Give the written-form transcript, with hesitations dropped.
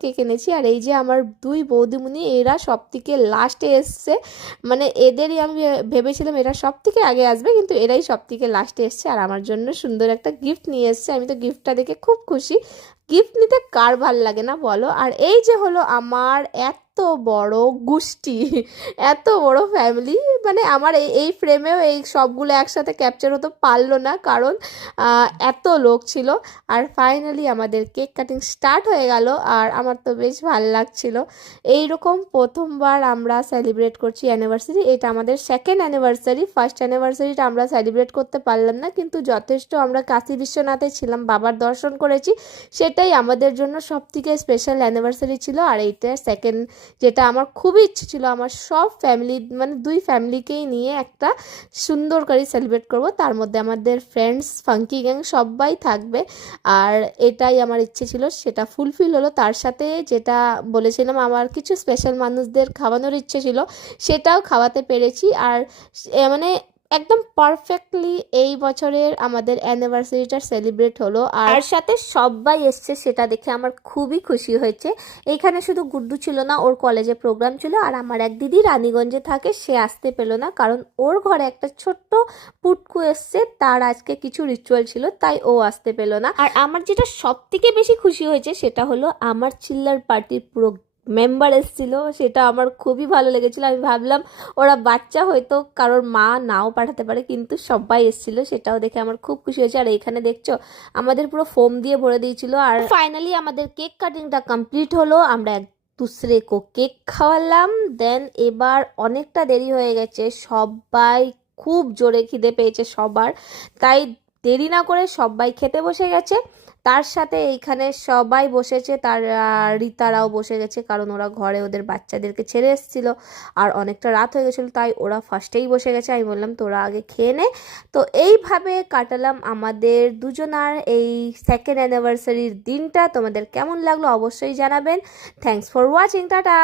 Cake এনেছি। আর এই যে আমার দুই বৌদিমণি, এরা সব থেকে লাস্টে এসছে, মানে এদেরই আমি ভেবেছিলাম এরা সব থেকে আগে আসবে, কিন্তু এরাই সব থেকে লাস্টে এসছে আর আমার জন্য সুন্দর একটা গিফট নিয়ে এসছে। আমি তো গিফটটা দেখে খুব খুশি। গিফট নিতে কার ভাল লাগে না বলো। আর এই যে হলো আমার এত বড় গোষ্ঠী, এত বড় ফ্যামিলি, মানে আমার এই ফ্রেমেও এই সবগুলো একসাথে ক্যাপচার হতে পারলো না, কারণ এত লোক ছিল। আর ফাইনালি আমাদের কেক কাটিং স্টার্ট হয়ে গেল আর আমার তো বেশ ভালো লাগছিল। এইরকম প্রথমবার আমরা সেলিব্রেট করছি অ্যানিভার্সারি। এটা আমাদের সেকেন্ড অ্যানিভার্সারি। ফার্স্ট অ্যানিভার্সারিটা আমরা সেলিব্রেট করতে পারলাম না, কিন্তু যথেষ্ট আমরা কাশী বিশ্বনাথে ছিলাম, বাবার দর্শন করেছি, সেটাই আমাদের জন্য সব থেকে স্পেশাল অ্যানিভার্সারি ছিল। আর এইটা সেকেন্ড, যেটা আমার খুবই ইচ্ছে ছিল আমার সব ফ্যামিলি, মানে দুই ফ্যামিলিকেই নিয়ে একটা সুন্দর করে সেলিব্রেট করব, তার মধ্যে আমাদের ফ্রেন্ডস ফাঙ্কি গ্যাং সবাই থাকবে। আর এটাই আমার ইচ্ছে ছিল, সেটা ফুলফিল হলো। তার সাথে যেটা বলেছিলাম আমার কিছু স্পেশাল মানুষদের খাওয়ানোর ইচ্ছে ছিল, সেটাও খাওয়াতে পেরেছি। আর মানে একদম পারফেক্টলি এই বছরের আমাদের অ্যানিভার্সারিটা সেলিব্রেট হলো। আর সাথে সবাই এসছে, সেটা দেখে আমার খুবই খুশি হয়েছে। এইখানে শুধু গুড্ডু ছিল না, ওর কলেজে প্রোগ্রাম ছিল। আর আমার এক দিদি রানীগঞ্জে থাকে, সে আসতে পেলো না, কারণ ওর ঘরে একটা ছোট্ট পুটকু এসছে, তার আজকে কিছু রিচুয়াল ছিল, তাই ও আসতে পেলো না। আর আমার যেটা সব থেকে বেশি খুশি হয়েছে সেটা হলো আমার চিল্লার পার্টির পুরো মেম্বার এসেছিল, সেটা আমার খুবই ভালো লেগেছিল। আমি ভাবলাম ওরা বাচ্চা হয়তো কারোর মা নাও পাঠাতে পারে, কিন্তু সবাই এসেছিল, সেটাও দেখে আমার খুব খুশি হয়েছে। আর এইখানে দেখছো আমাদের পুরো ফোম দিয়ে ভরে দিয়েছিল। আর ফাইনালি আমাদের কেক কাটিংটা কমপ্লিট হলো, আমরা এক দুসরে কো কেক খাওয়ালাম। দেন এবার অনেকটা দেরি হয়ে গেছে, সবাই খুব জোরে খিদে পেয়েছে সবার, তাই দেরি না করে সবাই খেতে বসে গেছে। তার সাথে এইখানে সবাই বসেছে, তার রিতারাও বসে গেছে, কারণ ওরা ঘরে ওদের বাচ্চাদেরকে ছেড়ে এসেছিল আর অনেকটা রাত হয়ে গেছিলো, তাই ওরা ফার্স্টেই বসে গেছে। আমি বললাম তোরা আগে খেয়ে নে। তো এইভাবে কাটালাম আমাদের দুজনার এই সেকেন্ড অ্যানিভার্সারির দিনটা। তোমাদের কেমন লাগলো অবশ্যই জানাবেন। Thanks for watching, tata.